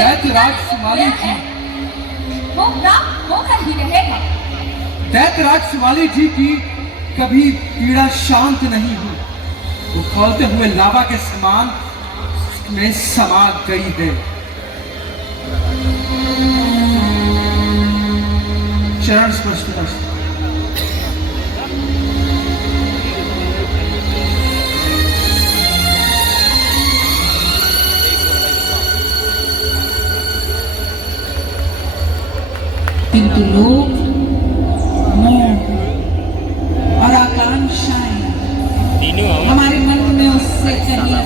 दैत्यराज शिवाली जी, वो प्राप्त होकर ही रहेगा। दैत्यराज शिवाली जी की कभी पीड़ा शांत नहीं हुई। वो खौलते हुए लावा के समान में समा गई है। चरण स्पर्श दर्शन। किंतु लोग, मोह और आकांक्षाएं हमारे मन में उससे कहीं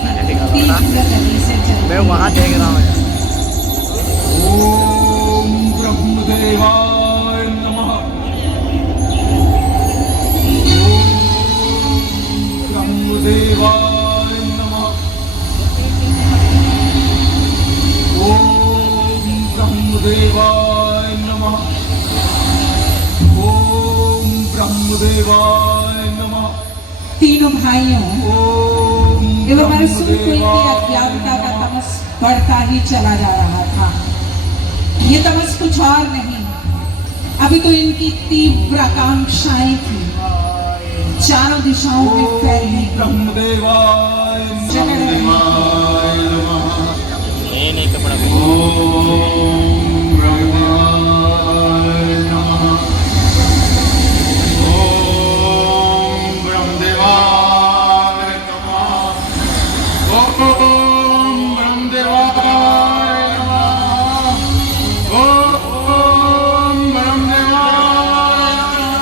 तीव्र गति से चल मैं वहां देख रहा हूँ। ओम ब्रह्मदेवाय नमः। ओम ब्रह्मदेवाय नमः। ओम ब्रह्मदेवाय नमः। ओम ब्रह्मदेवाय नमः। तीनों भाइयों ओम एवं अरसुल कुल की अज्ञानता का तमस बढ़ता ही चला जा रहा था। ये तमस कुछ और नहीं, अभी तो इनकी तीव्र आकांक्षाएं थी, चारों दिशाओं में फैलने की। ब्रह्मदेवाय ब्रह्मदेवाय नहीं कपड़ा ओम ब्रह्मदेवाय नमः। ओम ब्रह्मदेवाय नमः। ओम ब्रह्मदेवाय नमः। ओम ब्रह्मदेवाय नमः। ओम ब्रह्मदेवाय नमः।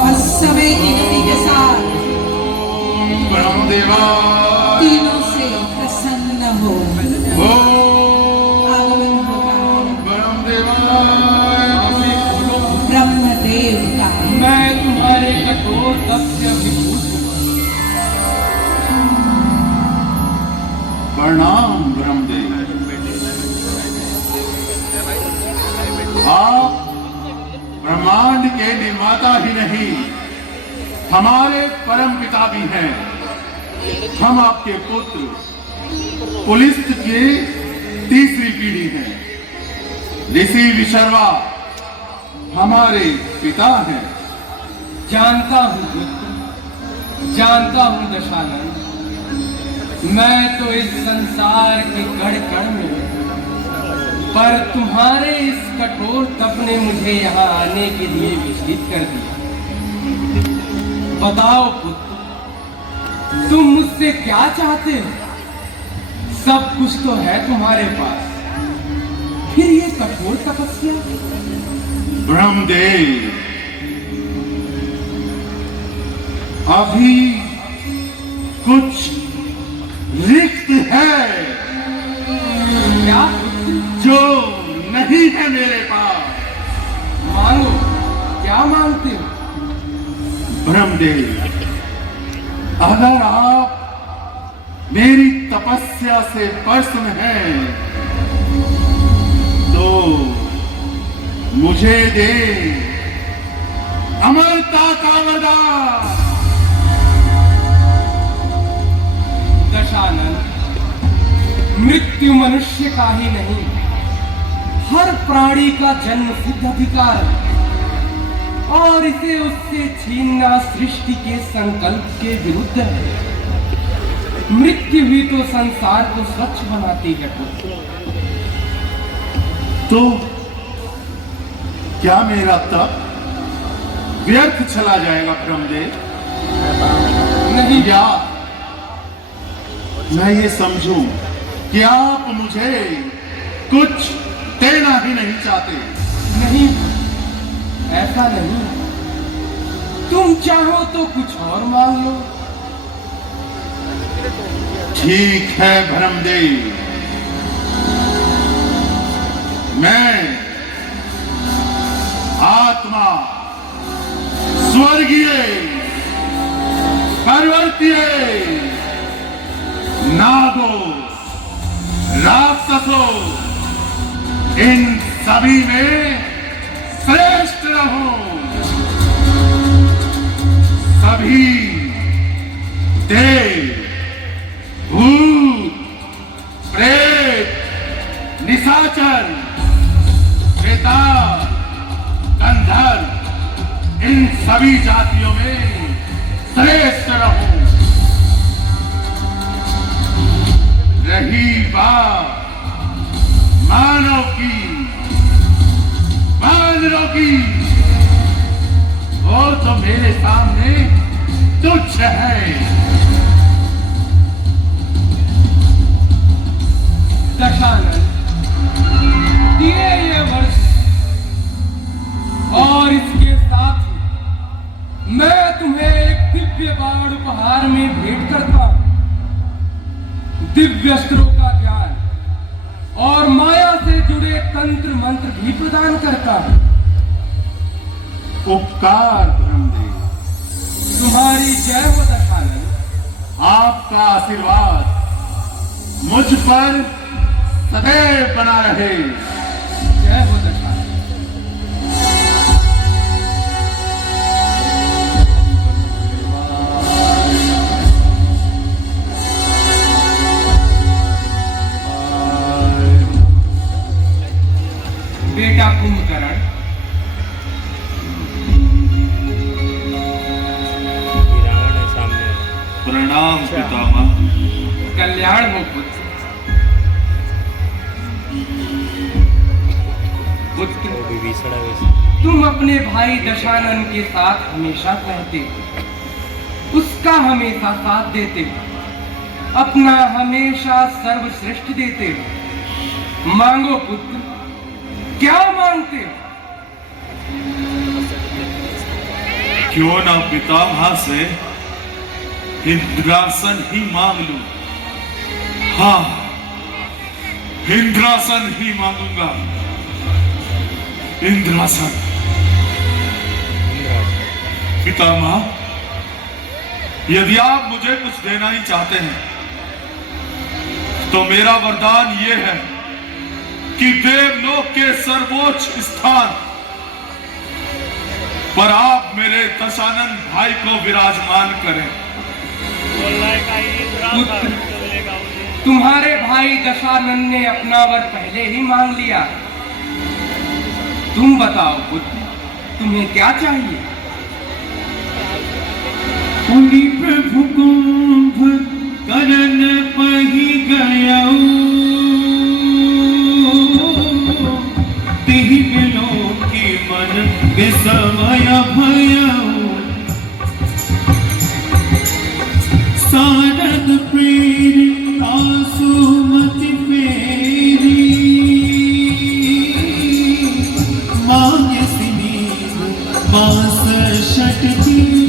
और समय की गति के साथ ब्रह्मदेवाय तीनों से प्रसन्न हो ओम आगमन होगा ब्रह्मदेवाय नमः। ब्रह्मदेव का। मैं तुम्हारे कठोर तपस्या विभूत प्रणाम ब्रह्मदेव। आप ब्रह्मांड के निर्माता ही नहीं, हमारे परम पिता भी हैं। हम आपके पुत्र पुलिस्त की तीसरी पीढ़ी हैं। ऋषि विशर्वा हमारे पिता हैं। जानता हूँ पुत्र, जानता हूँ दशानंद। मैं तो इस संसार के कण कण में हूँ, पर तुम्हारे इस कठोर तप ने मुझे यहाँ आने के लिए विचलित कर दिया। बताओ पुत्र, तुम मुझसे क्या चाहते हो? सब कुछ तो है तुम्हारे पास, फिर ये कठोर तपस्या? ब्रह्मदेव, अभी कुछ रिक्त है क्या? जो नहीं है मेरे पास। मांगो, क्या मांगते हो? ब्रह्मदेव, अगर आप मेरी तपस्या से प्रसन्न हैं तो मुझे दे अमरता का वरदान। दशानंद, मृत्यु मनुष्य का ही नहीं, हर प्राणी का जन्म सिद्ध अधिकार है, और इसे उससे छीनना सृष्टि के संकल्प के विरुद्ध है। मृत्यु भी तो संसार को स्वच्छ बनाती है पुत्र। तो क्या मेरा तप व्यर्थ चला जाएगा ब्रह्मदेव? नहीं, या मैं ये समझूं कि आप मुझे कुछ देना ही नहीं चाहते? नहीं, ऐसा नहीं। तुम चाहो तो कुछ और मांग लो। ठीक है ब्रह्मदेव, मैं आत्मा स्वर्गीय पर्वतीय नागो राक्षसों इन सभी में श्रेष्ठ रहूं। सभी देव सभी जातियों में श्रेष्ठ रहूं। रही बात मानव की, मानव की, वो तो मेरे सामने तुच्छ है। दशानन, ये वर्ष और इसके साथ ही मैं तुम्हें एक दिव्य बाण उपहार में भेंट करता हूं। दिव्य अस्त्रों का ज्ञान और माया से जुड़े तंत्र मंत्र भी प्रदान करता हूं। उपकार ब्रह्मदेव। तुम्हारी जय हो दशानन। आपका आशीर्वाद मुझ पर सदैव बना रहे। जय हो दशानन। बेटा कुंभकर्ण, रावण है सामने। प्रणाम पितामह। कल्याण हो पुत्र। पुत्र, वो विभीषण है वैसे। तुम अपने भाई दशानन के साथ हमेशा रहते हो, उसका हमेशा साथ देते हो, अपना हमेशा सर्वश्रेष्ठ देते हो। मांगो पुत्र, क्या मांगते हो? क्यों ना पितामह से इंद्रासन ही मांग लूं। हाँ, इंद्रासन ही मांगूंगा। इंद्रासन। पितामह, यदि आप मुझे कुछ देना ही चाहते हैं तो मेरा वरदान ये है कि देवलोक के सर्वोच्च स्थान पर आप मेरे दशानन भाई को विराजमान करें। पुत्र, तुम्हारे भाई दशानन ने अपना वर पहले ही मांग लिया। तुम बताओ पुत्र, तुम्हें क्या चाहिए? उनी प्रभु कुंभकर्ण पही गयऊ, तिहि बिलोकी मन विस्मय भयऊ। सारद प्रेर आसुमति फेरी, मांगे सिनीर बास शठ चीरी।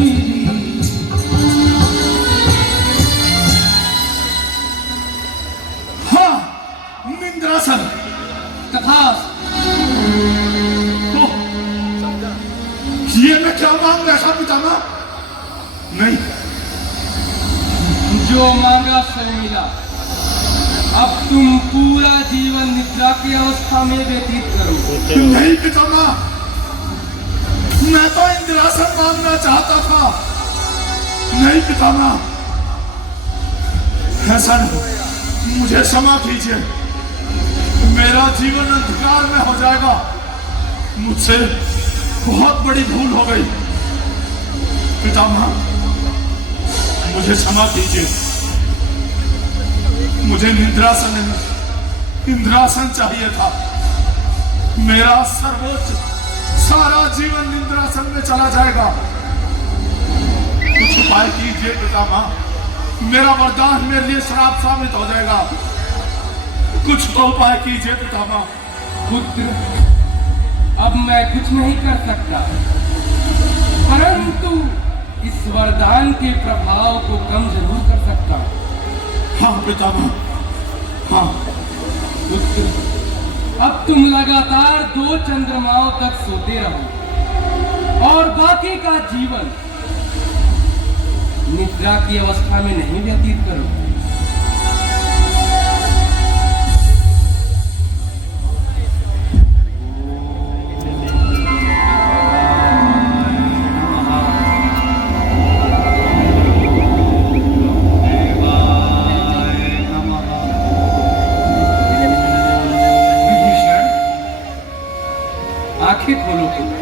इंद्रासन। तथास्तु। तो ये मैं क्या मांग रहा था पितामह? नहीं, जो मांगा सो मिला। अब तुम पूरा जीवन निद्रा की अवस्था में व्यतीत करो। नहीं पितामह, मैं तो इंद्रासन मांगना चाहता था। नहीं पितामह, ऐसा नहीं, मुझे क्षमा कीजिए। मेरा जीवन अंधकार में हो जाएगा। मुझसे बहुत बड़ी भूल हो गई। पितामह, मुझे क्षमा कीजिए। मुझे इंद्रासन नहीं, इंद्रासन चाहिए था। मेरा सर्वोच्च सारा जीवन इंद्रासन में चला जाएगा। कुछ उपाय कीजिए पितामह। मेरा वरदान मेरे लिए श्राप साबित हो जाएगा। कुछ तो उपाय कीजिए पितामह। पुत्र, अब मैं कुछ नहीं कर सकता, परंतु इस वरदान के प्रभाव को कम जरूर कर सकता हूं। हाँ पितामह, हाँ। पुत्र, अब तुम लगातार 2 चंद्रमाओं तक सोते रहो और बाकी का जीवन निद्रा की अवस्था में नहीं व्यतीत करो। आंखें खोलो पुत्र।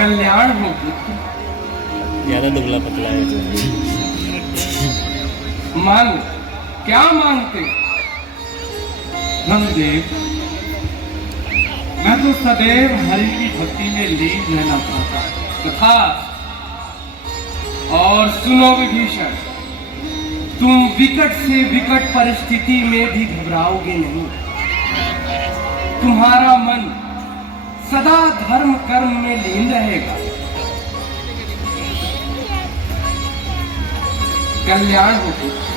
कल्याण हो पुत्र। ज्यादा दुबला पतला है। मांगो, क्या मांगते? रामदेव, मैं तो सदैव हरि की भक्ति में लीन रहना चाहता हूँ। तथा और सुनो विभीषण, तुम विकट से विकट परिस्थिति में भी घबराओगे नहीं। तुम्हारा मन सदा धर्म कर्म में लीन रहेगा। कल्याण हो पुत्र।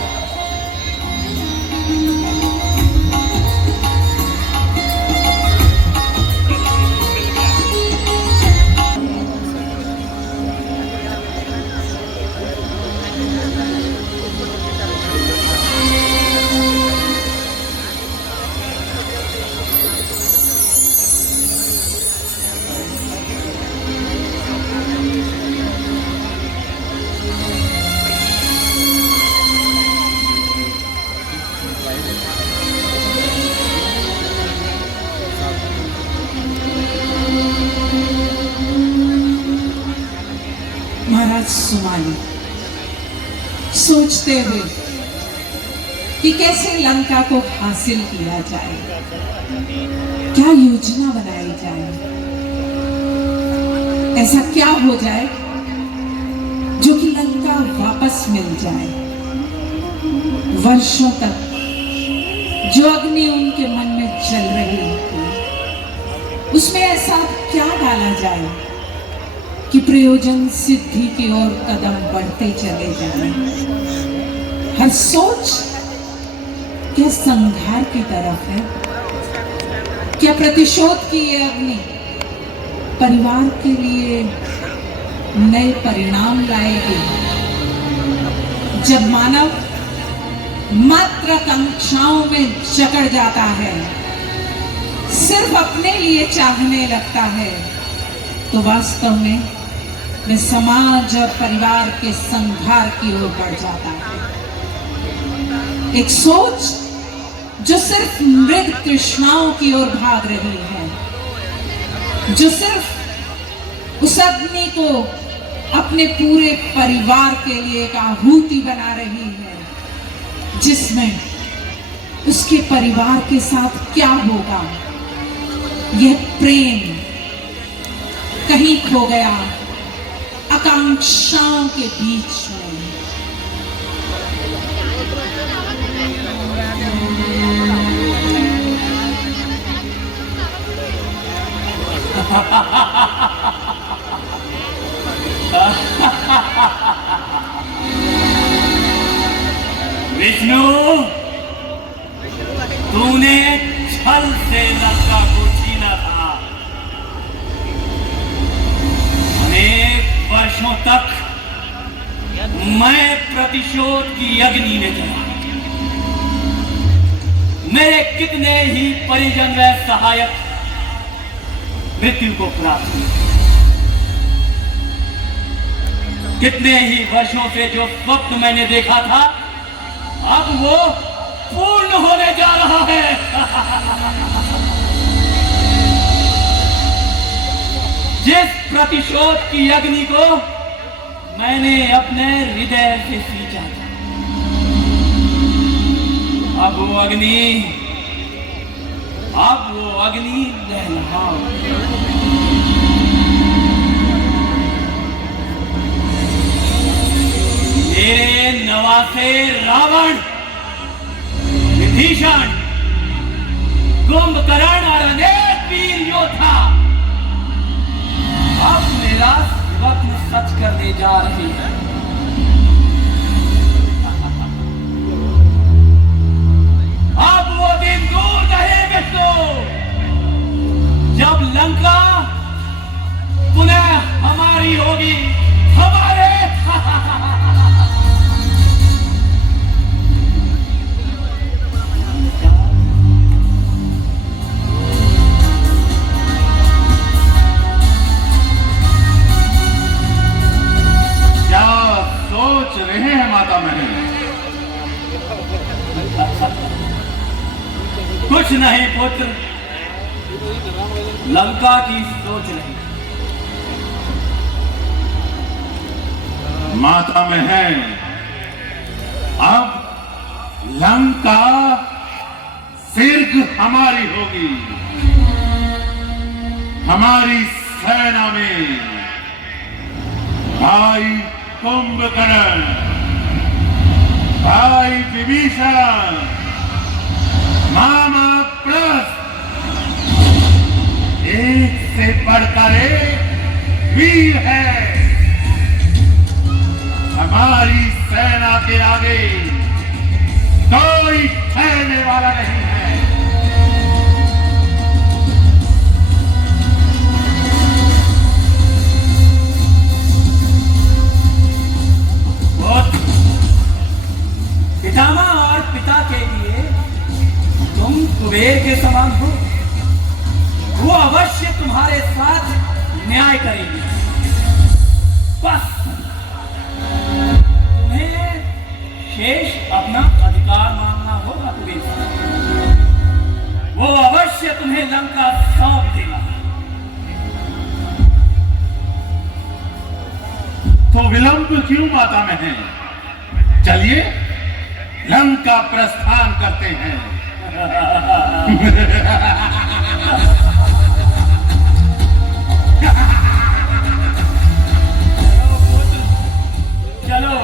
महाराज सुमाली सोचते हुए कि कैसे लंका को हासिल किया जाए, क्या योजना बनाई जाए, ऐसा क्या हो जाए जो कि लंका वापस मिल जाए। वर्षों तक जो अग्नि उनके मन में जल रही थी, उसमें ऐसा क्या डाला जाए कि प्रयोजन सिद्धि की ओर कदम बढ़ते चले जाएं। हर सोच क्या संहार की तरफ है? क्या प्रतिशोध की ये अग्नि परिवार के लिए नए परिणाम लाएगी? जब मानव महत्वाकांक्षाओं में जकड़ जाता है, सिर्फ अपने लिए चाहने लगता है, तो वास्तव में वे समाज और परिवार के संहार की ओर बढ़ जाता है। एक सोच जो सिर्फ मृग तृष्णाओं की ओर भाग रही है, जो सिर्फ उस अग्नि को अपने पूरे परिवार के लिए एक आहुति बना रही है, जिसमें उसके परिवार के साथ क्या होगा, यह प्रेम कहीं खो गया आकांक्षाओं के बीच में। विष्णु, तूने छल से लंका को छीना था। अनेक वर्षों तक मैं प्रतिशोध की अग्नि में जला। मेरे कितने ही परिजन व सहायक मृत्यु को प्राप्त हुए। कितने ही वर्षों से जो स्वप्न मैंने देखा था, अब वो पूर्ण होने जा रहा है। जिस प्रतिशोध की अग्नि को मैंने अपने हृदय से सींचा था, अब वो अग्नि लहलहा। मेरे नवासे रावण, विभीषण, कुंभकर्ण और अनेक वीर योद्धा अब मेरा स्वप्न सच करने जा रहे हैं। अब वो दिन दूर नहीं विष्णु, जब लंका पुनः हमारी होगी। हमारे सोच रहे हैं माता महल? कुछ नहीं पुत्र, लंका की सोच नहीं, माता में है। अब लंका सिर्फ हमारी होगी। हमारी सेना में भाई कुंभकर्ण, भाई विभीषण, मामा प्रस्थ, एक से बढ़कर एक वीर है। हमारी सेना के आगे कोई ठहरने वाला नहीं है। पितामह और पिता के लिए तुम कुबेर के समान हो। वो अवश्य तुम्हारे साथ न्याय करेगी। बस तुम्हें शेष अपना अधिकार मांगना होगा कुबेर से। वो अवश्य तुम्हें लंका सौंप देगा। तो विलंब क्यों माता में है? चलिए लंका प्रस्थान करते हैं। चलो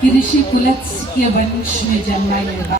कि ऋषि कुलत्स्य के वंश में जन्मा ये